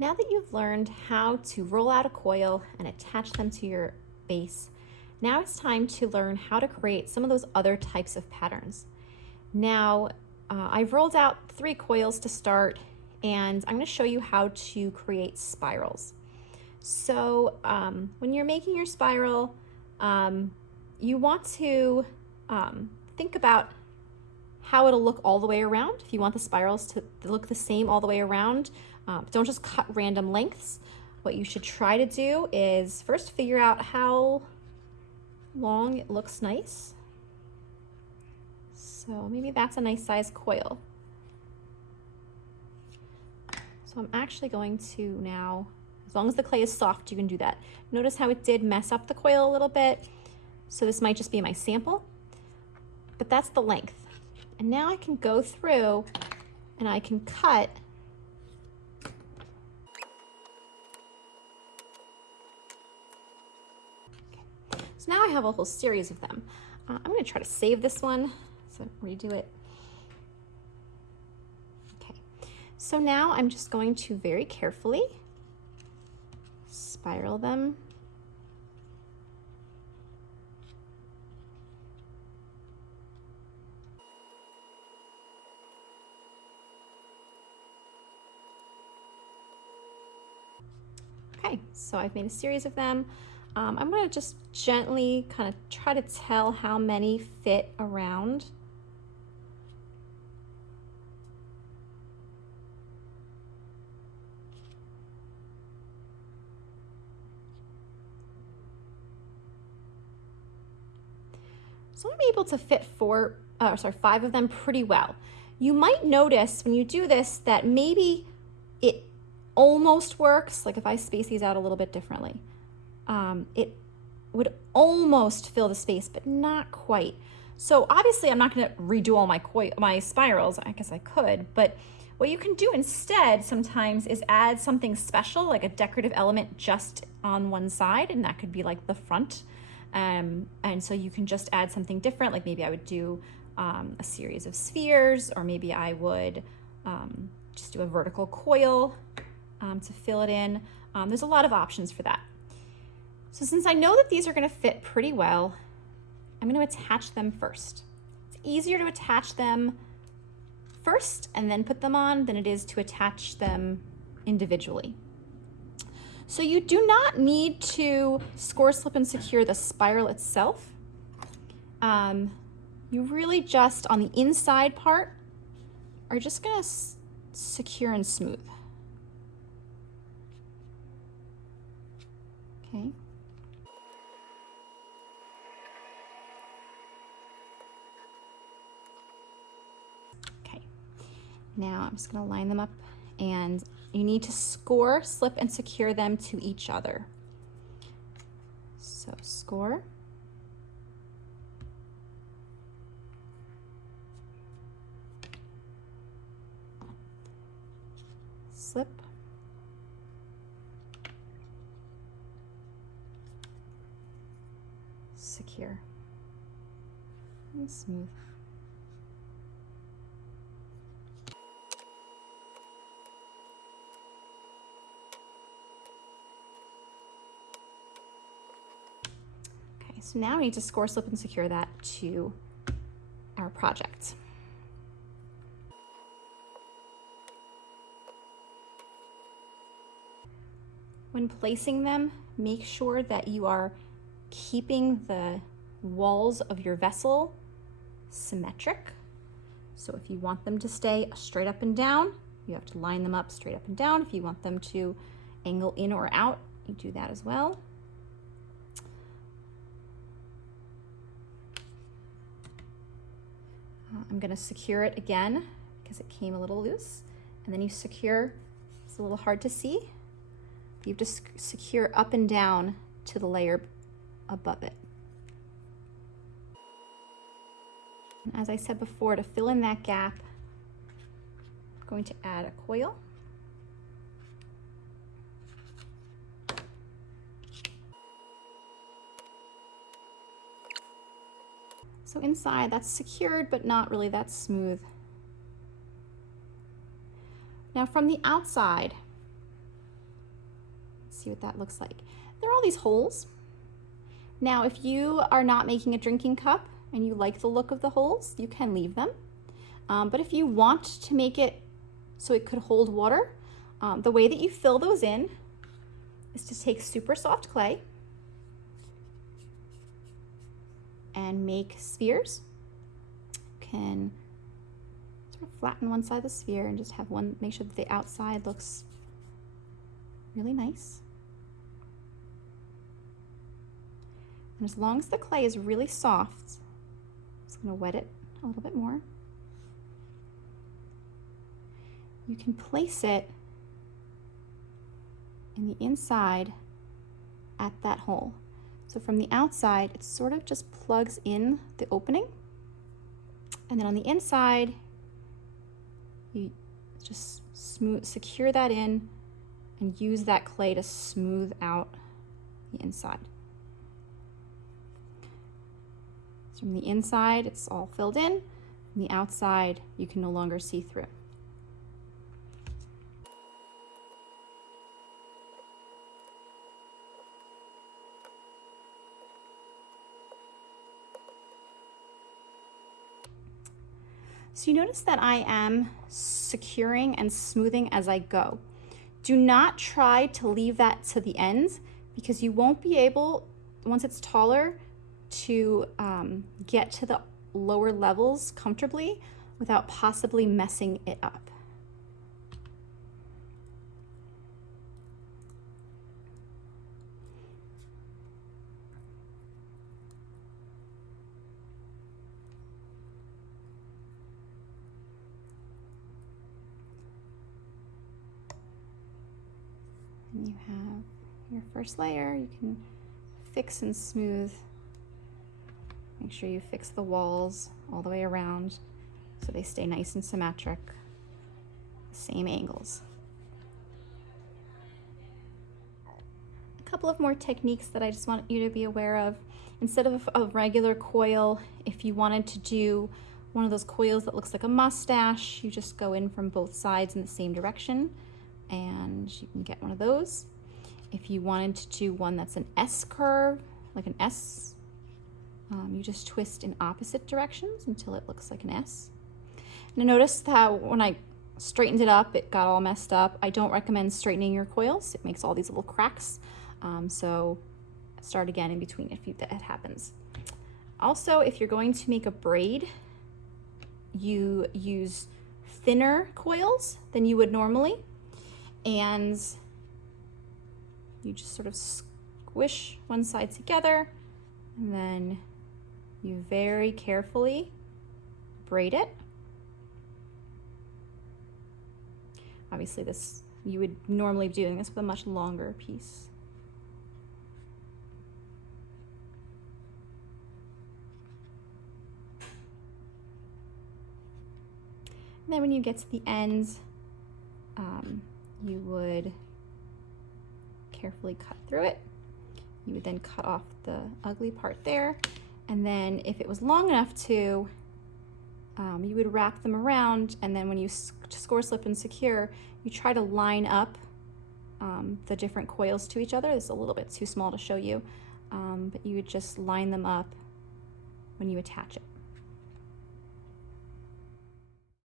Now that you've learned how to roll out a coil and attach them to your base, now it's time to learn how to create some of those other types of patterns. Now, I've rolled out 3 coils to start, and I'm going to show you how to create spirals. So when you're making your spiral, you want to think about how it'll look all the way around. If you want the spirals to look the same all the way around, don't just cut random lengths. What you should try to do is first figure out how long it looks nice. So maybe that's a nice size coil. So I'm actually going to now, as long as the clay is soft, you can do that. Notice how it did mess up the coil a little bit. So this might just be my sample, but that's the length. And now I can go through and I can cut So now I have a whole series of them. I'm going to try to save this one, so redo it. Okay, so now I'm just going to very carefully spiral them. Okay, so I've made a series of them. I'm going to just gently kind of try to tell how many fit around. So I'm able to fit 5 of them pretty well. You might notice when you do this that maybe it almost works, like if I space these out a little bit differently. It would almost fill the space, but not quite. So obviously I'm not going to redo all my spirals. I guess I could, but what you can do instead sometimes is add something special, like a decorative element just on one side, and that could be like the front. And so you can just add something different, like maybe I would do a series of spheres, or maybe I would just do a vertical coil to fill it in. There's a lot of options for that. So since I know that these are going to fit pretty well, I'm going to attach them first. It's easier to attach them first and then put them on than it is to attach them individually. So you do not need to score, slip, and secure the spiral itself. You really just, on the inside part, are just going to secure and smooth. Okay. Now I'm just going to line them up, and you need to score, slip, and secure them to each other. So score, slip, secure, and smooth. So now we need to score, slip, and secure that to our project. When placing them, make sure that you are keeping the walls of your vessel symmetric. So if you want them to stay straight up and down, you have to line them up straight up and down. If you want them to angle in or out, you do that as well. I'm going to secure it again because it came a little loose, and then you secure, it's a little hard to see, you have to secure up and down to the layer above it. And as I said before, to fill in that gap, I'm going to add a coil. So inside, that's secured, but not really that smooth. Now from the outside, see what that looks like. There are all these holes. Now, if you are not making a drinking cup and you like the look of the holes, you can leave them. But if you want to make it so it could hold water, the way that you fill those in is to take super soft clay and make spheres. You can sort of flatten one side of the sphere and just have one, make sure that the outside looks really nice. And as long as the clay is really soft, I'm just going to wet it a little bit more. You can place it in the inside at that hole. So from the outside, it sort of just plugs in the opening. And then on the inside, you just secure that in and use that clay to smooth out the inside. So from the inside, it's all filled in. From the outside, you can no longer see through. So you notice that I am securing and smoothing as I go. Do not try to leave that to the end because you won't be able, once it's taller, to get to the lower levels comfortably without possibly messing it up. And you have your first layer. You can fix and smooth. Make sure you fix the walls all the way around so they stay nice and symmetric, same angles. A couple of more techniques that I just want you to be aware of. Instead of a regular coil, if you wanted to do one of those coils that looks like a mustache, you just go in from both sides in the same direction, and you can get one of those. If you wanted to do one that's an S curve, like an S, you just twist in opposite directions until it looks like an S. And notice that when I straightened it up, it got all messed up. I don't recommend straightening your coils. It makes all these little cracks. So start again in between if that happens. Also, if you're going to make a braid, you use thinner coils than you would normally. And you just sort of squish one side together, and then you very carefully braid it. Obviously you would normally be doing this with a much longer piece. And then when you get to the end, you would carefully cut through it. You would then cut off the ugly part there. And then if it was long enough to, you would wrap them around, and then when you score, slip, and secure, you try to line up the different coils to each other. It's a little bit too small to show you, but you would just line them up when you attach it.